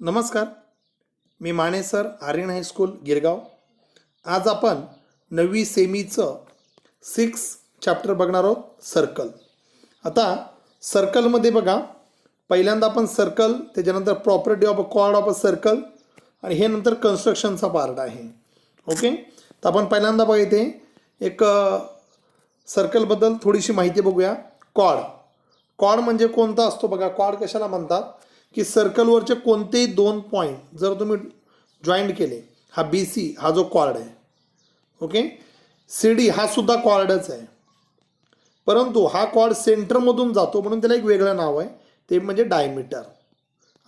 नमस्कार, मी Mane sir, Aryan high school Girgaon. आज आपण 9वी सेमीचं 6 चॅप्टर बघणार आहोत, सर्कल. आता सर्कलमध्ये बघा, पहिल्यांदा आपण सर्कल, त्याच्यानंतर property of a chord of a circle आणि हे नंतर कन्स्ट्रक्शनचा पार्ट आहे. ओके, तर आपण पहिल्यांदा बघा इथे एक सर्कलबद्दल थोडीशी माहिती बघूया. कॉर्ड म्हणजे कोणता असतो बघा. कॉर्ड कशाला म्हणतात की सर्कलवरचे कोणतेही दोन पॉईंट जर तुम्ही जॉईंट केले, हा बी सी हा जो कॉर्ड आहे, ओके, सी डी हा सुद्धा कॉर्डच आहे, परंतु हा कॉर्ड सेंटरमधून जातो म्हणून त्याला एक वेगळं नाव आहे, ते म्हणजे डायमीटर.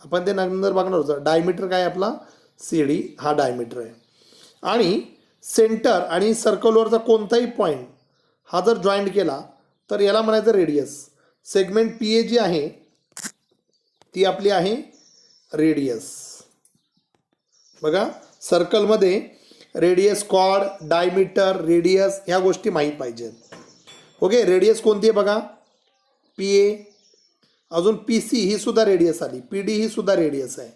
आपण ते नंतर बघणार होतं. डायमीटर काय आपला, सी डी हा डायमीटर आहे. आणि सेंटर आणि सर्कलवरचा कोणताही पॉईंट हा जर जॉईंट केला तर याला म्हणायचं रेडियस. सेगमेंट पी ए जी आहे ती आपली आहे रेडियस. बघा, सर्कलमध्ये रेडियस, कॉर्ड, डायमीटर, रेडियस ह्या गोष्टी माहीत पाहिजेत. ओके, रेडियस कोणती आहे बघा, पी ए. अजून पी सी ही सुद्धा रेडियस आली, पी डी ही सुद्धा रेडियस आहे.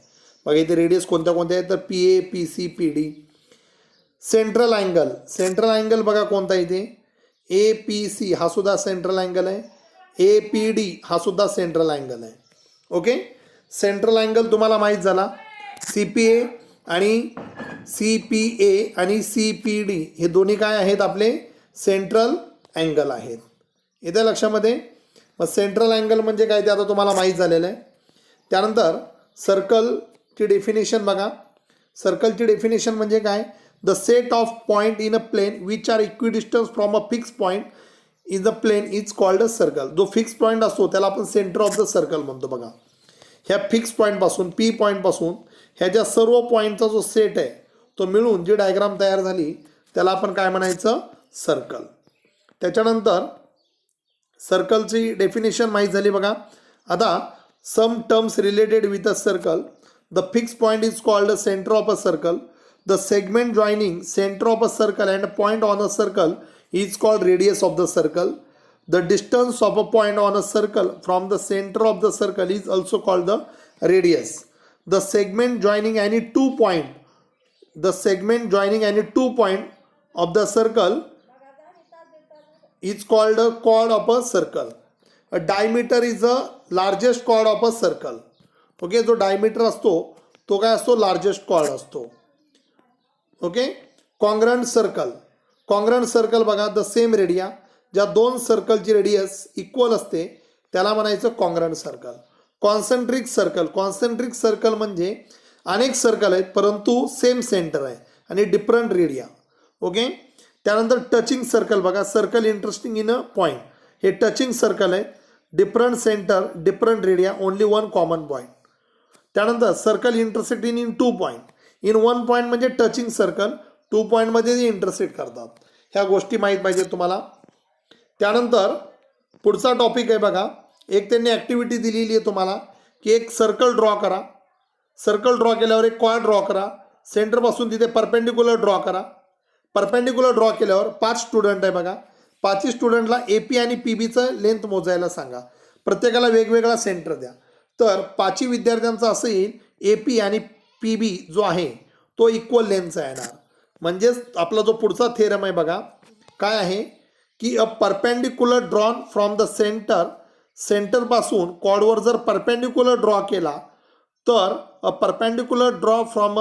बघा इथे रेडियस कोणत्या कोणत्या आहेत तर P A, P C, P D. Central angle बघा कोणता इथे, ए पी सी हा सुद्धा सेंट्रल अँगल आहे, ए पी डी हा सुद्धा सेंट्रल अँगल आहे. ओके, सेंट्रल अँगल तुम्हाला माहीत झाला. सी पी ए आणि सी पी ए आणि सी पी डी हे दोन्ही काय आहेत, आपले सेंट्रल अँगल आहेत. इथे लक्षामध्ये. मग सेंट्रल अँगल म्हणजे काय ते आता तुम्हाला माहीत झालेलं आहे. त्यानंतर सर्कलची डेफिनेशन बघा. सर्कलची डेफिनेशन म्हणजे काय, the set of point in a plane which are equidistance from a fix point is the plane is called a circle. जो फिक्स पॉईंट असतो त्याला आपण सेंटर ऑफ द सर्कल म्हणतो. बघा, ह्या फिक्स पॉईंटपासून, पी पॉईंटपासून ह्याच्या सर्व पॉईंटचा जो सेट आहे तो मिळून जी डायग्राम तयार झाली त्याला आपण काय म्हणायचं, सर्कल. त्याच्यानंतर सर्कलची डेफिनेशन माहीत झाली. बघा आता some terms related with a circle. The fix point is called a centre of a circle. The segment joining centre of a circle and point on a circle is called radius of the circle. The distance of a point on a circle from the center of the circle is also called the radius. The segment joining any two point of the circle is called a chord of a circle. A diameter is the largest chord of a circle. Okay, जो diameter असतो तो काय असतो, largest cord असतो. Okay, congruent circle बघा, the same radio, ज्या दोन सर्कलची radius equal असते त्याला म्हणायचं कॉन्ग्रंट सर्कल. कॉन्सेंट्रिक सर्कल म्हणजे अनेक सर्कल आहेत परंतु सेम सेंटर आहे आणि डिफरंट रेडिया. ओके, त्यानंतर टचिंग सर्कल बघा, circle interesting in a point. हे टचिंग सर्कल आहे, different centre, different radii, only one common point. त्यानंतर circle intersecting in two point. In one point म्हणजे टचिंग सर्कल, 2 पॉईंटमध्ये intersect करतात. ह्या गोष्टी माहीत पाहिजेत तुम्हाला. त्यानंतर पुढचा टॉपिक आहे बघा, एक त्यांनी ॲक्टिव्हिटी दिलेली आहे तुम्हाला की एक सर्कल ड्रॉ करा. सर्कल ड्रॉ केल्यावर एक कॉर्ड ड्रॉ करा, सेंटरपासून तिथे परपेंडिक्युलर ड्रॉ करा. परपेंडिक्युलर ड्रॉ केल्यावर 5 स्टुडंट आहे बघा, 5 स्टुडंटला ए पी आणि पी बीचं लेंथ मोजायला सांगा. प्रत्येकाला वेगवेगळा सेंटर द्या. तर 5 विद्यार्थ्यांचं असं येईल, ए पी आणि पी बी जो आहे तो इक्वल लेंथचा येणार. म्हणजेच आपला जो पुढचा थेरम आहे बघा, काय आहे की a perpendicular drawn from the सेंटरपासून कॉर्डवर जर परपेंडिक्युलर ड्रॉ केला तर a perpendicular draw from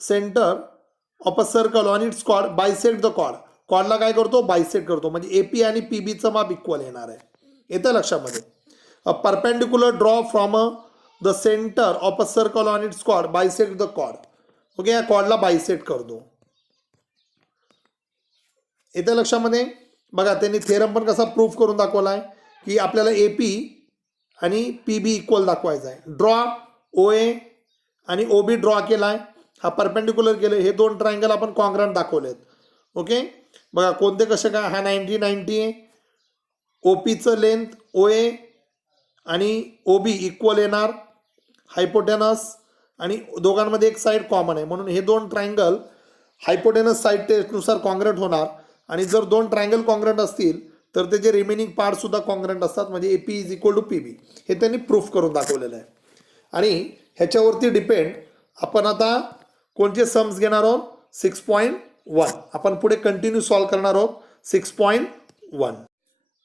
centre of a circle on its chord bisect the chord. कॉर्डला काय करतो, बायसेक्ट करतो, म्हणजे ए पी आणि पी बीचं माप इक्वल येणार आहे. येतं लक्षामध्ये. A perpendicular draw from the centre of a circle on its chord bisect the chord. Okay, या कॉर्डला बायसेट करतो. येत्या लक्षामध्ये. बघा त्यांनी थेरम पण कसा प्रूफ करून दाखवला आहे की आपल्याला ए पी आणि पी बी इक्वल दाखवायचा आहे. ड्रॉ ओ ए आणि ओ बी ड्रॉ केला आहे, हा परपेंडिक्युलर केलं, हे दोन ट्रायंगल आपण कॉन्ग्रंट दाखवलेत. ओके, बघा कोणते कसे काय, हा 90 आहे, ओ पीचं लेंथ ओ ए आणि ओ बी इक्वल येणार, हायपोटेनस, आणि दोघांमध्ये एक साईड कॉमन आहे म्हणून हे दोन ट्रायंगल हायपोटेनस साईड टेस्टनुसार कॉन्ग्रंट होणार. आणि जर दोन ट्रायंगल कॉन्ग्रंट असतील तर त्याचे रिमेनिंग पार्ट सुद्धा कॉन्ग्रंट असतात, म्हणजे A P is equal to P B. हे त्यांनी प्रूफ करून दाखवलेलं आहे. आणि ह्याच्यावरती डिपेंड आपण आता कोणते सम्स घेणार आहोत 6.1. आपण पुढे कंटिन्यू सॉल्व करणार आहोत 6.1.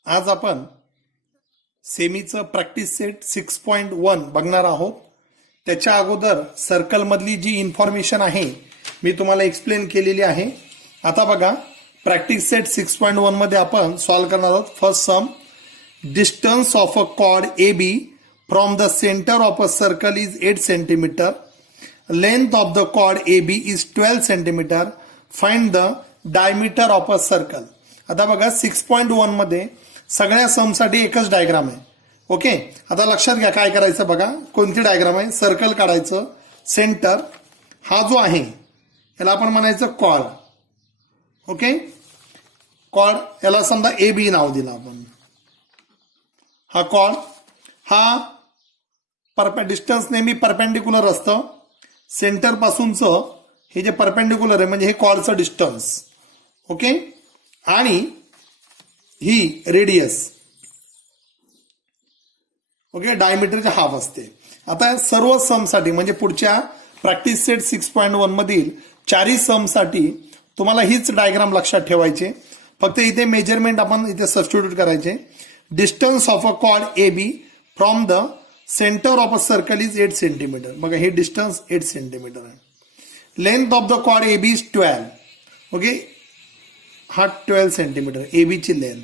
आज आपण सेमीचं प्रॅक्टिस सेट 6.1 बघणार आहोत. त्याच्या अगोदर सर्कलमधली जी इन्फॉर्मेशन आहे मी तुम्हाला एक्सप्लेन केलेली आहे. आता बघा प्रॅक्टिस सेट 6.1 मध्ये आपण सॉल्व करणार आहोत. First sum, distance of a chord A B from the centre of a circle is 8 centimetre. Length of the chord A B is 12 centimetre. Find the diameter of a circle. आता बघा 6.1 मध्ये सगळ्या समसाठी एकच diagram आहे. Okay, आता लक्षात घ्या काय करायचं बघा. कोणती डायग्राम आहे? सर्कल काढायचं. सेंटर हा जो आहे याला आपण म्हणायचं कॉर्ड. ओके, कॉर्ड याला समजा ए बी नाव दिलं आपण. हा कॉर्ड हा डिस्टन्स नेहमी परपेंडिक्युलर असतं. सेंटर पासूनचं हे जे परपेंडिक्युलर आहे म्हणजे हे कॉर्डचं डिस्टन्स. ओके, आणि ही रेडियस. ओके, डायमीटरच्या हाफ असते. आता सर्व समसाठी म्हणजे पुढच्या प्रॅक्टिस सेट 6.1 मधील चारही समसाठी तुम्हाला हीच डायग्राम लक्षात ठेवायचे. फक्त इथे मेजरमेंट आपण इथे सबस्टिट्यूट करायचे. Distance of a chord A B from the centre of a circle is 8 centimetre. बघा हे डिस्टन्स 8 सेंटीमीटर आहे. Length of the chord A B is 12. Okay, हा 12 सेंटीमीटर ए बी ची length.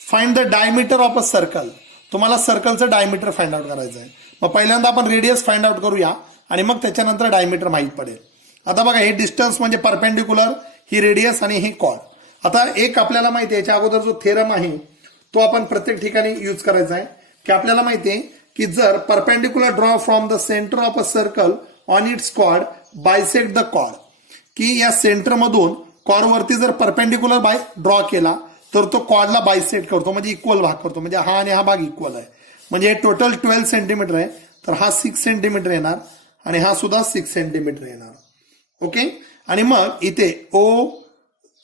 Find the diameter of a circle. तुम्हाला सर्कलचं diameter find out करायचं आहे. मग पहिल्यांदा आपण रेडियस फाइंड आउट करूया आणि मग त्याच्यानंतर डायमीटर माहित पडेल. आता बघा हे डिस्टन्स म्हणजे परपेंडिक्युलर, ही रेडियस आणि हे कॉर्ड. आता एक आपल्याला माहिती आहे याच्या अगोदर जो थेरम आहे तो आपण प्रत्येक ठिकाणी यूज करायचा आहे की आपल्याला माहिती आहे की जर perpendicular draw from the centre of a circle on its chord bisect the chord, की या सेंटर मधून कॉर्डवरती जर परपेंडिक्युलर बाय ड्रॉ केला तर तो कॉर्डला बायसेक्ट करतो म्हणजे इक्वल भाग करतो. म्हणजे हा आणि हा भाग इक्वल आहे. म्हणजे टोटल 12 सेंटीमीटर आहे तर हा 6 सेंटीमीटर येणार आणि हा सुद्धा 6 सेंटीमीटर येणार. ओके, आणि मग इथे ओ,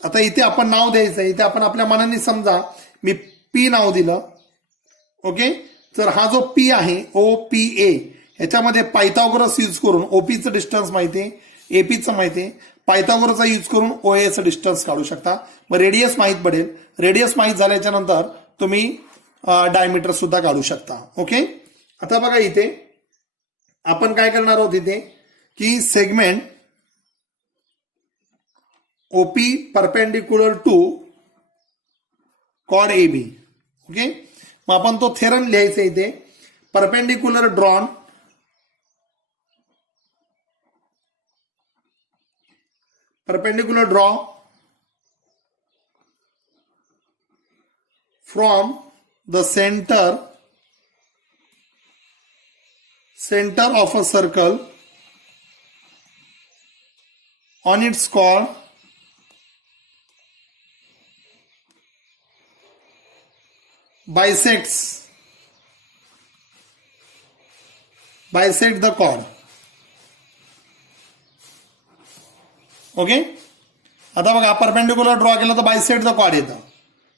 आता इथे आपण नाव द्यायचं. इथे आपण आपल्या मनाने समजा मी पी नाव दिलं. ओके, तर हा जो पी आहे ओ पी ए ह्याच्यामध्ये पायथागोरस यूज करून ओपीचं डिस्टन्स माहिती आहे, एपीचं माहिती आहे, पायथागोरसचा यूज करून ओ एचं डिस्टन्स काढू शकता. मग रेडियस माहित पडेल. रेडियस माहित झाल्याच्या नंतर तुम्ही डायमीटर सुद्धा काढू शकता. ओके, आता बघा इथे आपण काय करणार आहोत इथे की segment OP perpendicular to chord A B. Okay, मग आपण तो थेरम लिहायचा इथे. Perpendicular drawn draw from the centre of a circle on its chord bisect the chord. Okay, आता बघा परपेंडिक्युलर ड्रॉ केलं तर बायसेक्ट द कॉर्ड येतं.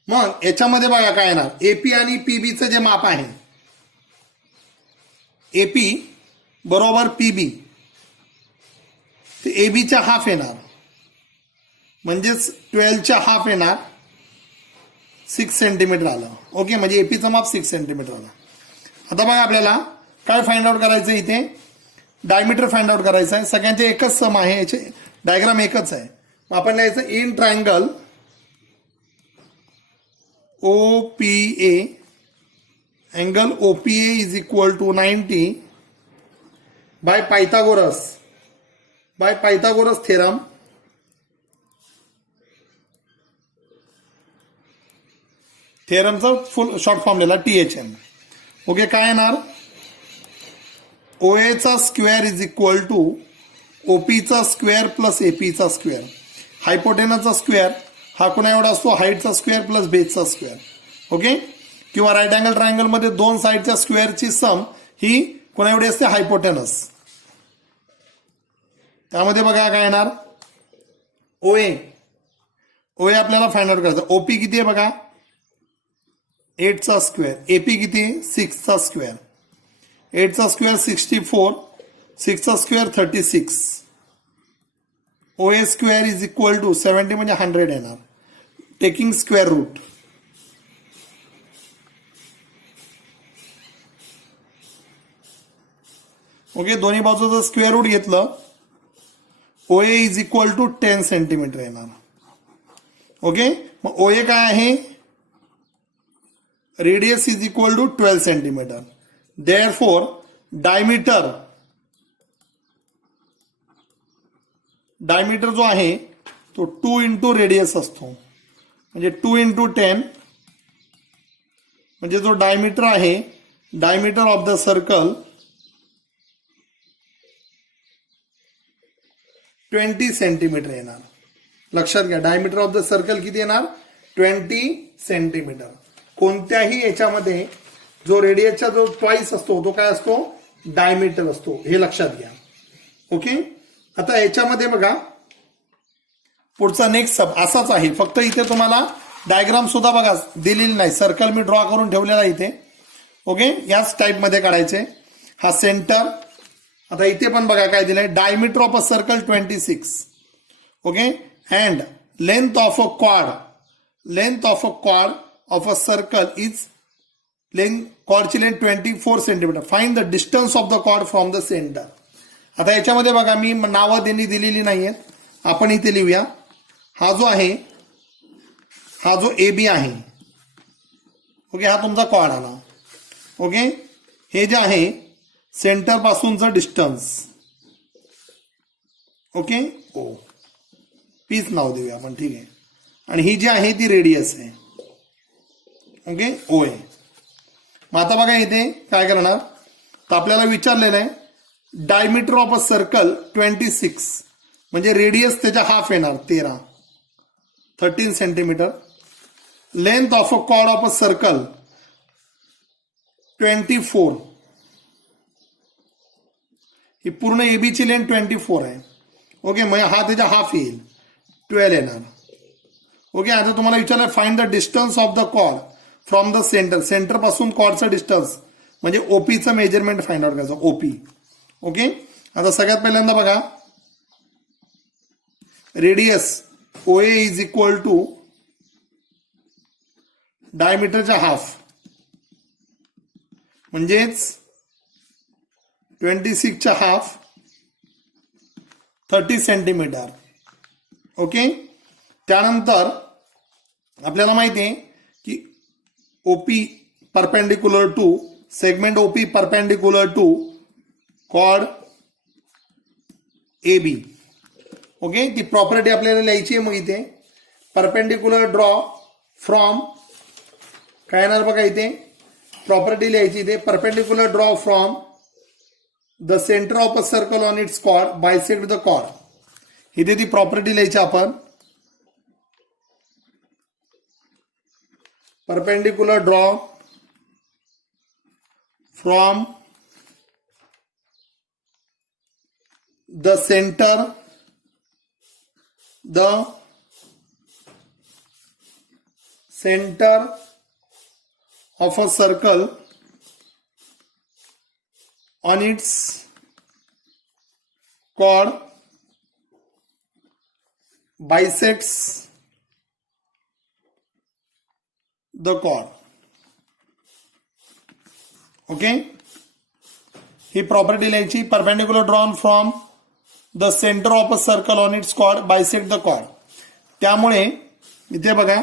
मग याच्यामध्ये बघा काय येणार, एपी आणि पीबीचं जे माप आहे एपी बरोबर पीबी ते एबीच्या हाफ येणार म्हणजेच 12च्या हाफ येणार 6 सेंटीमीटर आलं. ओके, म्हणजे एपीचं माप 6 सेंटीमीटर आलं. आता बघा आपल्याला काय फाइंड आउट करायचं इथे, डायमीटर फाइंड आउट करायचं आहे. सगळ्यांचे एकच सम आहे, याचे डायग्राम एकच आहे. मग आपण लिहायचं in triangle O P A angle OPA is equal to 90 by Pythagoras theorem. थेरमचा फुल शॉर्ट फॉर्म लिहिला THM. ओके, काय येणार OA चा square is equal to OP चा स्क्वेअर प्लस AP चा स्क्वेअर. हायपोटेनसचा स्क्वेअर हा कोणा एवढा असतो, हाईटचा स्क्वेअर प्लस बेसचा स्क्वेअर. ओके, किंवा राईट अँगल ट्रायंगल मध्ये दोन साईडच्या स्क्वेअरची सम ही कोणा एवढी असते, हायपोटेनस. त्यामध्ये बघा काय येणार OA आपल्याला फाइंड आउट करायचं. OP किती आहे बघा 8 चा स्क्वेअर, AP किती 6 चा स्क्वेअर. 8चा स्क्वेअर 64, 6चा square 36, OA square is equal to 70 म्हणजे 100 येणार. Taking square route. ओके, दोन्ही बाजूचं स्क्वेअर रूट घेतलं, OA is equal to 10 centimetre येणार. ओके, मग OA काय आहे? Radius is equal to 12 centimetre. Therefore diameter जो आहे तो 2 इंटू रेडियस असतो, म्हणजे 2 इंटू 10, म्हणजे जो डायमीटर आहे, diameter of the circle 20 centimetre येणार. लक्षात घ्या, डायमीटर ऑफ द सर्कल किती येणार? 20 सेंटीमीटर. कोणत्याही याच्यामध्ये जो रेडियसचा जो ट्वाइस असतो तो काय असतो? डायमीटर असतो. हे लक्षात घ्या. ओके, आता याच्यामध्ये बघा पुढचा नेक्स्ट सब असाच आहे, फक्त इथे तुम्हाला डायग्राम सुद्धा बघा दिलेली नाही. सर्कल मी ड्रॉ करून ठेवलेला इथे. ओके, याच टाईपमध्ये काढायचे. हा सेंटर. आता इथे पण बघा काय दिलंय, diameter of a circle 26. Okay, and length of a chord of a circle is कॉर्डची length 24 centimetre. Find the distance of the chord from the centre. आता याच्यामध्ये बघा मी नावं त्यांनी दिलेली नाहीयेत, आपण इथे लिहूया. हा जो आहे, हा जो AB आहे, ओके, हा तुमचा कॉर्ड आला. ओके, हे जे आहे सेंटर पासूनचं डिस्टन्स, ओके, O, पीच नाव देऊया आपण, ठीक आहे. आणि ही जी आहे ती रेडियस आहे, ओके, OA. मग आता बघा इथे काय करणार, तर आपल्याला विचारलेलं आहे डायमीटर ऑफ अ सर्कल 26, म्हणजे रेडियस त्याच्या हाफ येणार 13 centimetre. Length of a chord of a circle 24, ही पूर्ण AB ची लेंथ 24 आहे. ओके, मग हा त्याच्या हाफ येईल, 12 येणार. ओके, आता तुम्हाला विचारलं find the distance of the chord from the centre. Centre पासून कॉर्डचं डिस्टन्स म्हणजे OPचं मेजरमेंट फाइंड आउट करायचं, OP. ओके, आता सगळ्यात पहिल्यांदा बघा radius OA is equal to डायमीटरच्या हाफ, म्हणजेच 26च्या हाफ 30 सेंटीमीटर. ओके, त्यानंतर आपल्याला माहिती आहे की OP perpendicular to segment, OP perpendicular to chord AB. Okay, ती प्रॉपर्टी आपल्याला लिहायची आहे. मग इथे परपेंडिक्युलर ड्रॉ फ्रॉम काय येणार बघा, इथे प्रॉपर्टी लिहायची. इथे perpendicular draw from the centre of a circle on its chord bisect the chord. इथे ती प्रॉपर्टी लिहायची आपण. Perpendicular draw from the center of a circle on its chord bisects the chord. Okay, ही property लिहायची. Perpendicular drawn from the centre of a circle on its chord bisect the chord. त्यामुळे इथे बघा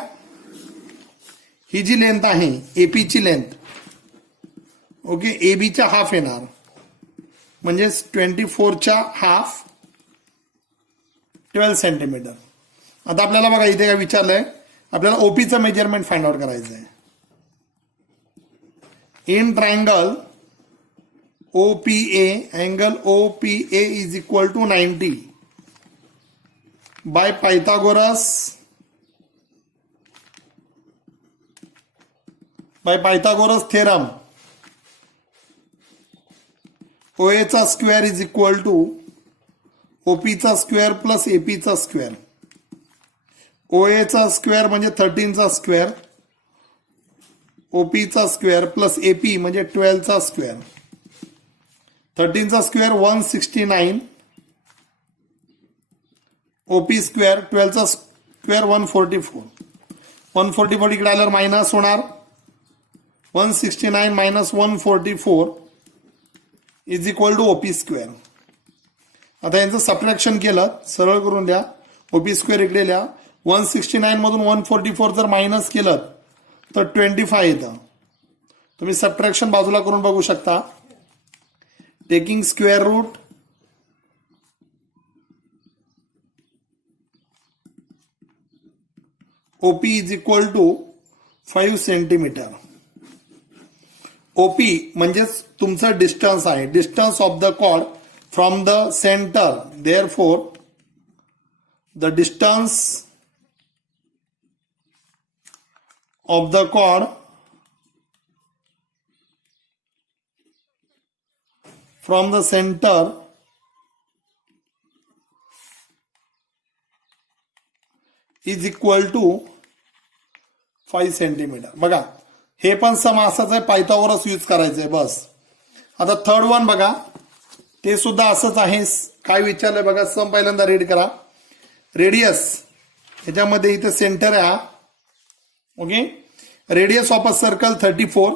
ही जी length आहे AP ची length, okay, AB च्या हाफ येणार, म्हणजे 24च्या हाफ 12 सेंटीमीटर. आता आपल्याला बघा इथे काय विचारलंय, आपल्याला OPचं मेजरमेंट फाइंड आउट करायचं आहे. In triangle OPA, angle OPA is equal to 90 by Pythagoras theorem. OA चा square is equal to OP चा स्क्वेअर प्लस AP चा स्क्वेअर. OA चा स्क्वेअर म्हणजे 13 चा स्क्वेअर, OP चा स्क्वेअर प्लस AP म्हणजे 12 चा स्क्वेअर. 13चा स्क्वेअर 169, ओपी स्क्वेअर 12चा स्क्वेअर 144. 144 इकडे आल्यावर मायनस होणार. 169 minus 144 is equal to OP square. आता यांचं सबट्रॅक्शन केलं, सरळ करून द्या. ओपी स्क्वेअर इकडे लिहा. 169 मधून 144 जर मायनस केलं तर 25 येतं. तुम्ही सबट्रॅक्शन बाजूला करून बघू शकता. Taking square root OP is equal to 5 centimetre. OP म्हणजेच तुमचं डिस्टन्स आहे, distance of the chord from the centre. Therefore the distance of the chord from the centre is equal to 5 centimetre. बघा हे पण सम असाच आहे, पायथागोरस यूज करायचं आहे बस. आता थर्ड वन बघा, ते सुद्धा असंच आहे. काय विचारलंय बघा, सम पहिल्यांदा रीड करा. रेडियस ह्याच्यामध्ये इथे सेंटर आहे हा. Okay, radius of a circle 34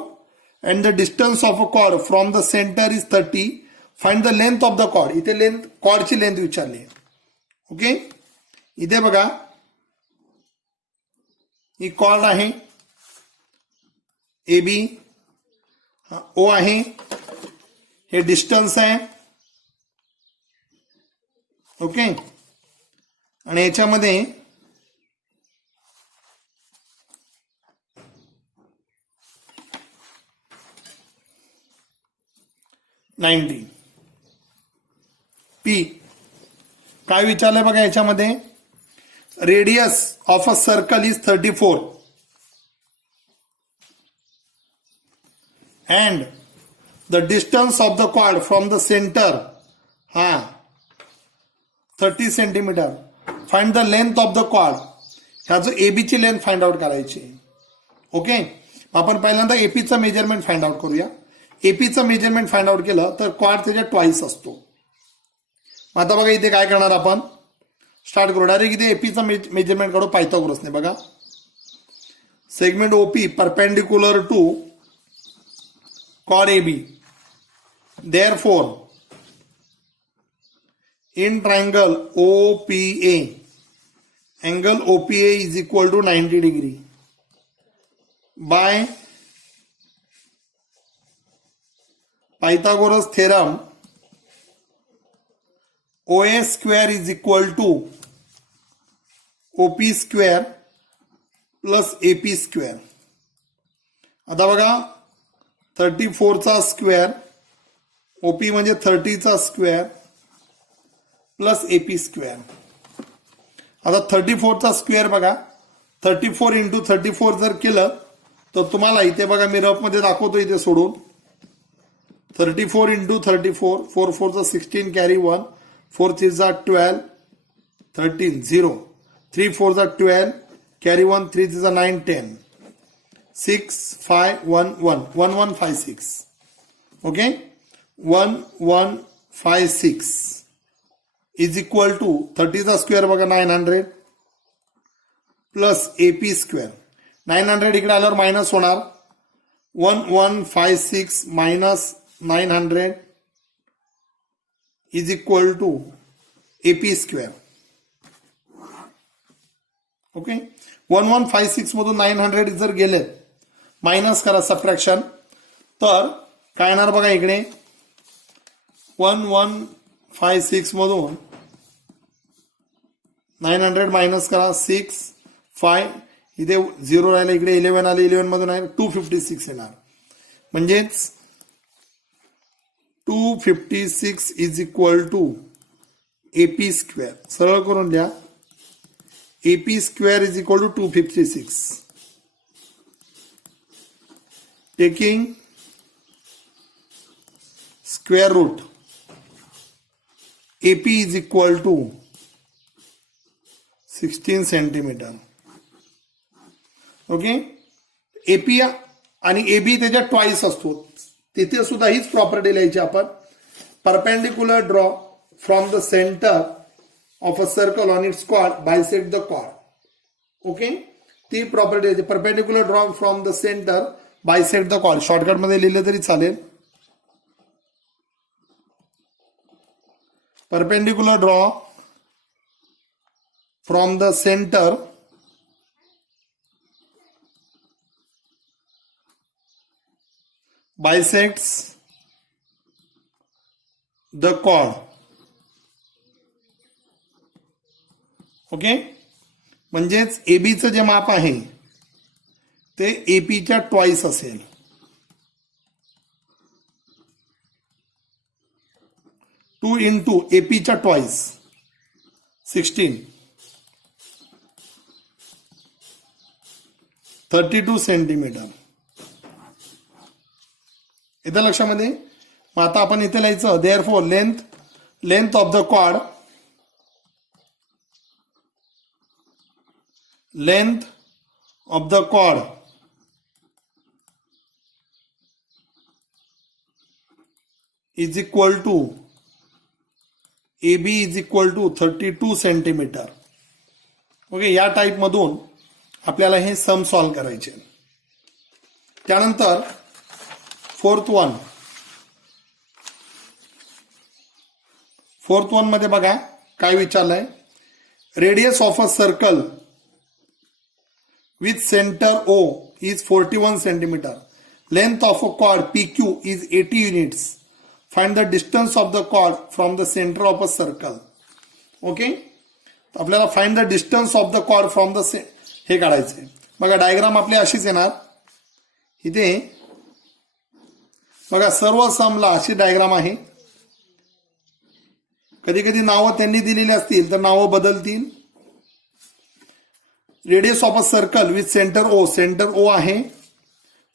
and the distance of a chord from the centre is 30. Find the length of the chord. इथे लेंथ, कॉर्डची लेंथ विचारली. ओके, इथे बघा ही कॉर्ड आहे ए बी, ओ आहे, हे डिस्टन्स आहे. ओके, आणि याच्यामध्ये $90. पी काय विचारलंय बघा याच्यामध्ये, radius of a circle is 34 and the distance of the chord from the center 30 centimetre. Find the length of the chord. ह्या जो एबी ची लेंथ फाइंड आउट करायची. ओके, आपण पहिल्यांदा एपीचं मेजरमेंट फाइंड आउट करूया. एपीचं मेजरमेंट फाइंड आउट केलं तर cord त्याच्या ट्वाइस असतो. आता बघा इथे काय करणार आपण, स्टार्ट करू डायरेक्ट. इथे एपीचं मेजरमेंट काढू पायथागोरसने. बघा segment OP perpendicular to chord AB. Therefore, in triangle OPA, angle OPA is equal to 90 degree. By Pythagoras theorem, OA square is equal to OP square plus AP square. आता बघा 34 चा square, OP म्हणजे 30 चा square plus AP square. आता 34 चा square बघा, 34 into 34 जर केलं तर तुम्हाला इथे बघा मी रफ मध्ये दाखवतो इथे सोडून. 34 इंटू 34, 4 4 चा 16 कॅरी 1, 4 3 चा 12, 13 0, 3 4 चा 12 कॅरी 1, 3 3 चा 9 10, 6 5 1 1 1 1 5 6. ओके, 1 1 5 6 इज इक्वल टू 30 चा स्क्वेअर बघा 900 प्लस एपी स्क्वेअर. 900 इकडे आल्यावर मायनस होणार. 1 1 5 6 minus 900 is equal to AP square. Okay, 1 1 5 6 मधून 900 जर गेले मायनस करा सबट्रॅक्शन, तर काय येणार बघा इकडे 1 1 5 6 मधून 900 मायनस करा 6 5, इथे 0 राहिला, इकडे 11 आले, 11 मधून आहे 256 येणार. म्हणजेच 256 is equal to AP square. सरळ करून द्या, AP square is equal to 256. Taking square root AP is equal to 16 centimetre. Okay, AP आणि एबी त्याच्या ट्वाइस असतो. तिथे सुद्धा हीच प्रॉपर्टी लिहायची आपण. perpendicular draw from the center of a circle on its chord bisect the chord. Okay, ती property आहे perpendicular draw from the centre bisect the chord. Shortcut मध्ये लिहिलं तरी चालेल. Perpendicular draw from the centre bisects the chord. Okay, म्हणजेच एबीचं जे माप आहे ते एपीच्या ट्वाइस असेल. 2 इंटू एपीच्या ट्वाइस 16 32 सेंटीमीटर. इथं लक्षामध्ये. मग आता आपण इथे लिहायचं therefore length of the chord length of the chord is equal to AB is equal to 32 centimetre. Okay, या टाइप मधून आपल्याला हे सम सॉल्व करायचे. त्यानंतर फोर्थ वन मध्ये बघा काय विचारलंय. Radius of a circle with center O is 41 centimeter. Length of a chord PQ is 80 units. Find the distance of the chord from the center of a circle. Okay? आपल्याला find the distance of the chord from the हे काढायचे. बघा diagram आपली अशीच येणार. इथे बघा सर्व समला अशी डायग्राम आहे. कधी कधी नावं त्यांनी दिलेली असतील तर नावं बदलतील. Radius of a circle with centre O आहे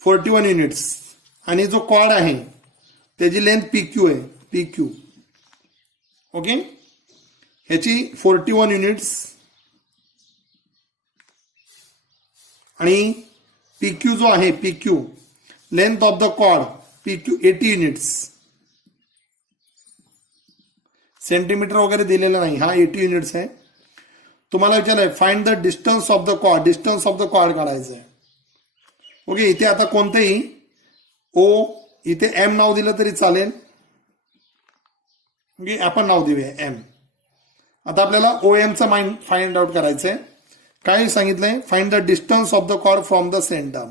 41 युनिट्स आणि जो कॉर्ड आहे त्याची लेंथ PQ आहे PQ. ओके, ह्याची 41 युनिट्स आणि PQ जो आहे PQ length of the chord PQ 80 units. Centimetre वगैरे दिलेलं नाही, हा 80 युनिट्स आहे. तुम्हाला विचारलंय find the distance of the chord. Distance of the chord काढायचं आहे. ओके, इथे आता कोणतेही ओ इथे एम नाव दिलं तरी चालेल. ओके, आपण नाव देऊया एम. आता आपल्याला ओ एमचं फाइंड आउट करायचंय. काय सांगितलंय, find the distance of the chord from the centre.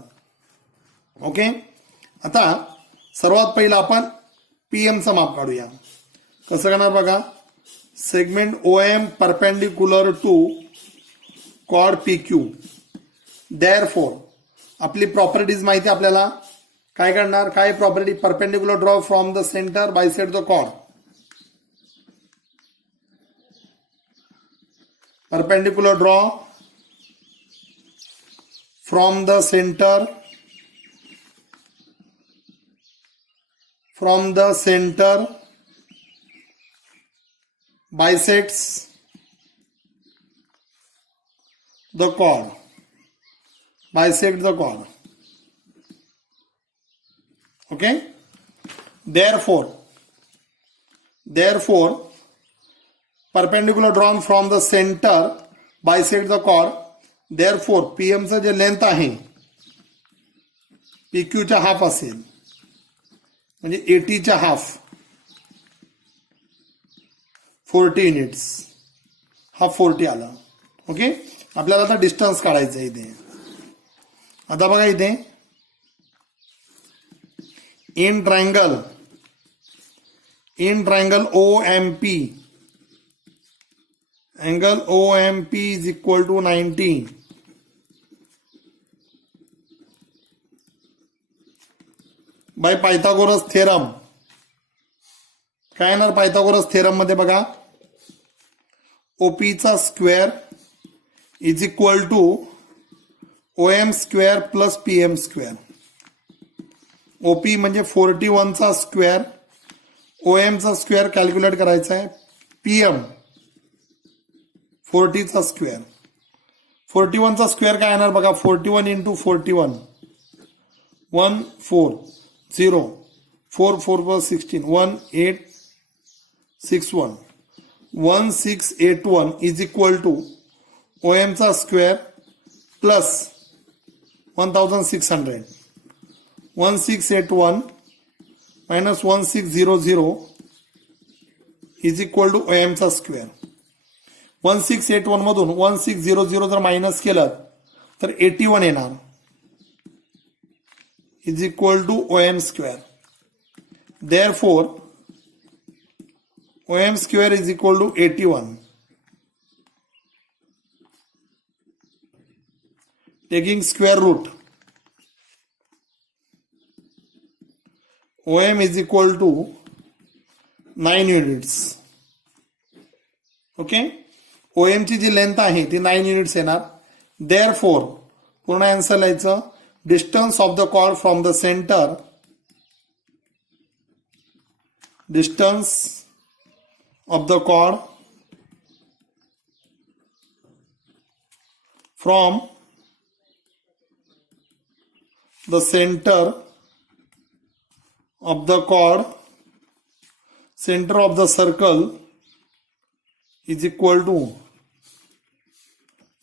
Okay, आता सर्वात पहिलं आपण पीएमचं माप काढूया. कसं करणार बघा. Segment OM perpendicular to chord PQ. Therefore आपली प्रॉपर्टीज माहिती आपल्याला. काय करणार, काय property. Perpendicular draw from the centre bisect the chord. Perpendicular draw from the centre bisects the chord. Bisect the chord. Okay. Therefore, perpendicular drawn from the center bisect the chord. Therefore, PM चं जे length आहे PQ च्या half असेल म्हणजे 80 च्या half 40 units. हा 40 आला. Okay, आपल्याला आता डिस्टन्स काढायचं आहे इथे. आता बघा इथे in triangle OMP angle OMP is equal to 90 by Pythagoras theorem. काय येणार पायथागोरस थेरम मध्ये बघा. OP चा square is equal to OM square plus PM square. OP म्हणजे 41 चा स्क्वेअर, OM चा स्क्वेअर कॅल्क्युलेट करायचा आहे, PM 40 चा स्क्वेअर. 41 चा स्क्वेअर काय येणार बघा. 41 into 41 140 4 4 + 16 18 61 1681 is equal to OM चा square plus 1600 1681 minus 1600 is equal to OM चा स्क्वेअर 1681 मधून 1600 जर मायनस केलं तर 81 येणार is equal to OM square therefore OM square is equal to 81. Taking square root, OM is equal to 9 units. Okay? OM ची जी length आहे ती 9 units येणार. Therefore, पूर्ण आन्सर लिहायचं distance of the chord from the center, distance of the chord from the center of the chord, center of the circle is equal to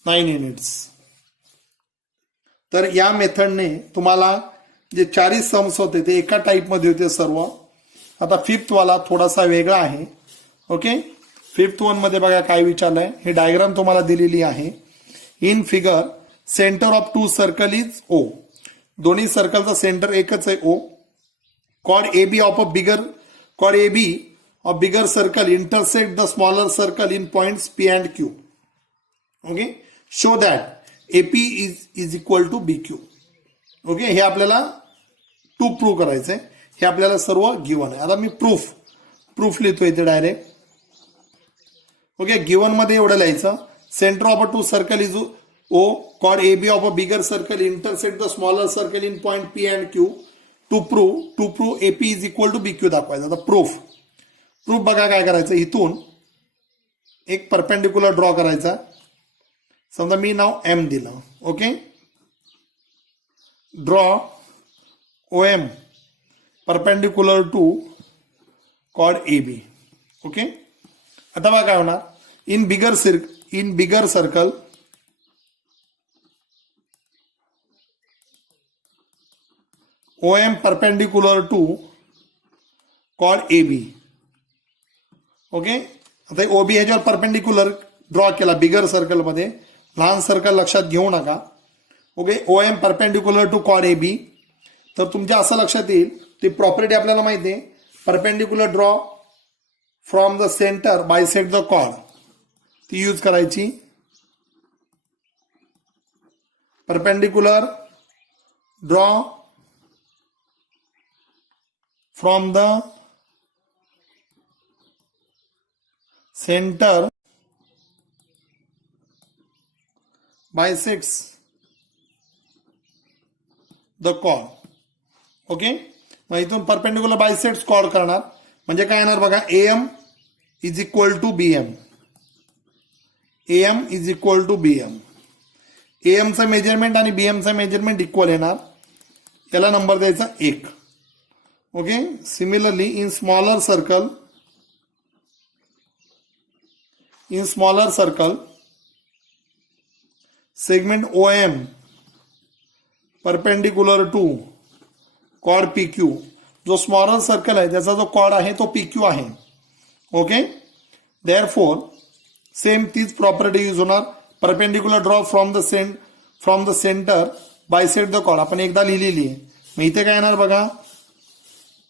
9 units. तर या मेथडने तुम्हाला जे चारही सम्स होते ते एका टाइप मध्ये होते सर्व. आता फिफ्थ वाला थोडासा वेगळा आहे. ओके, फिफ्थ वन मध्ये बघा काय विचारलंय. हे डायग्राम तुम्हाला दिलेली आहे. In figure centre of two circle is O. दोन्ही सर्कलचा सेंटर एकच आहे O. Chord AB of a bigger circle intersect the smaller circle in points P and Q. Okay, show that AP is equal to BQ. Okay, हे आपल्याला to prove करायचंय. हे आपल्याला सर्व गिवन आहे. आता मी प्रूफ लिहितोय इथे डायरेक्ट. ओके, गिवन मध्ये एवढं लिहायचं. Centre of a two circle is O. Chord AB of a bigger circle intersect the smaller circle in point P and Q. To prove AP is equal to BQ दाखवायचं. आता proof बघा काय करायचं. इथून एक परपेंडिक्युलर ड्रॉ करायचा. समजा मी नाव M दिलं. Okay, draw OM perpendicular to chord AB. Okay, आता बघा काय होणार. In bigger circle OM perpendicular to chord AB. Okay, आता OB ह्याच्यावर परपेंडिक्युलर ड्रॉ केला बिगर सर्कल मध्ये. लहान सर्कल लक्षात घेऊ नका. Okay, OM perpendicular to chord AB. तर तुमच्या असं लक्षात येईल ती प्रॉपर्टी आपल्याला माहिती आहे. Perpendicular draw from the centre bisect the chord, ती यूज करायची. Perpendicular draw from the centre bisects the chord. Okay, मग इथून परपेंडिक्युलर बायसेक्ट्स कॉर्ड करणार म्हणजे काय येणार बघा. AM is equal to BM. AM is equal to BM. AMचं मेजरमेंट आणि BMचं मेजरमेंट इक्वल येणार. याला नंबर द्यायचा 1. Okay, similarly in smaller circle segment OM perpendicular to chord PQ. जो स्मॉलर सर्कल आहे त्याचा जो कॉर्ड आहे तो PQ आहे. ओके, देअरफॉर सेम तीच प्रॉपर्टी यूज होणार. Perpendicular draw from the centre bisect the chord आपण एकदा लिहिलेली आहे. मग इथे काय येणार बघा.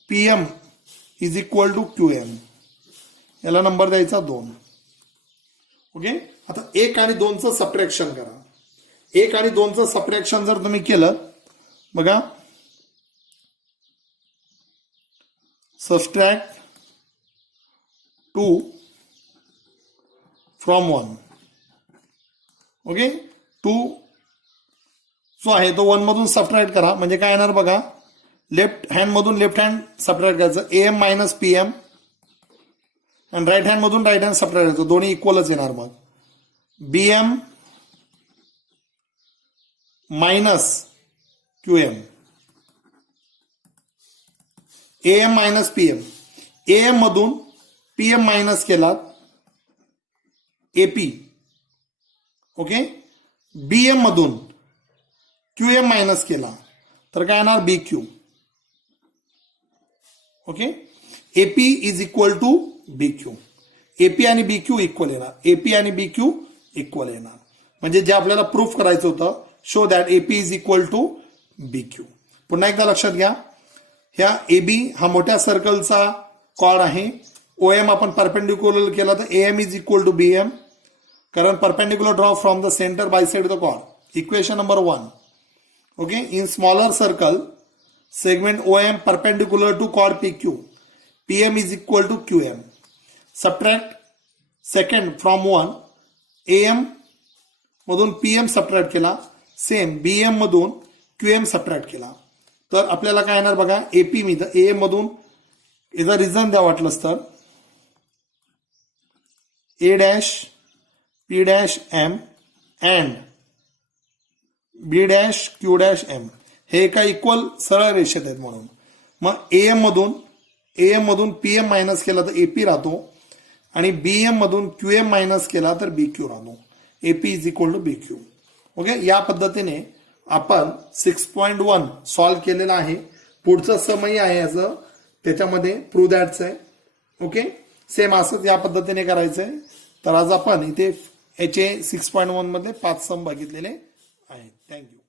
PM is equal to QM. याला नंबर द्यायचा 2. ओके, आता 1 आणि 2चं सबट्रॅक्शन करा. 1 आणि 2चं सबट्रॅक्शन जर तुम्ही केलं बघा. Subtract 2 from 1. ओके, 2 जो आहे तो 1 मधून सबट्रॅक्ट करा म्हणजे काय येणार बघा. लेफ्ट हँड मधून लेफ्ट हँड सबट्रॅक्ट करायचं. AM मायनस PM आणि राईट हँड मधून राईट हँड सबट्रॅक्ट करायचं. दोन्ही इक्वलच येणार. मग BM minus QM. AM minus PM. AM मधून PM मायनस केलात AP, ओके, BM मधून QM मायनस केला तर काय येणार BQ, okay. AP is equal to BQ. AP आणि BQ इक्वल येणार, AP आणि BQ इक्वल येणार. म्हणजे जे आपल्याला प्रूफ करायचं होतं, show that AP is equal to BQ. पुन्हा एकदा लक्षात घ्या, ह्या AB हा मोठ्या सर्कलचा कॉर्ड आहे. OM आपण परपेंडिक्युलर केला तर AM is equal to BM, कारण perpendicular draw from the centre bisect the chord. Equation number 1. Okay, in smaller circle segment OM perpendicular to chord PQ, PM is equal to QM. Subtract second from 1, AM मधून PM subtract केला, same BM मधून QM subtract केला, तर आपल्याला काय येणार बघा, AP मी तर AM मधून याचा रिझन द्या वाटलंच तर A dash P dash M and B dash Q dash M हे एका इक्वल सरळ रेषेत आहेत म्हणून. मग AM मधून PM मायनस केला तर AP राहतो आणि BM मधून QM मायनस केला तर BQ राहतो. AP is equal to BQ. Okay, या पद्धतीने आपण 6.1 सॉल्व्ह केलेला आहे. पुढचं समय आहे याचं, त्याच्यामध्ये प्रूव्ह दॅटचं आहे. ओके, सेम असंच या पद्धतीने करायचंय. तर आज आपण इथे याचे 6.1 मध्ये 5 सम बघितलेले आहेत. थँक्यू.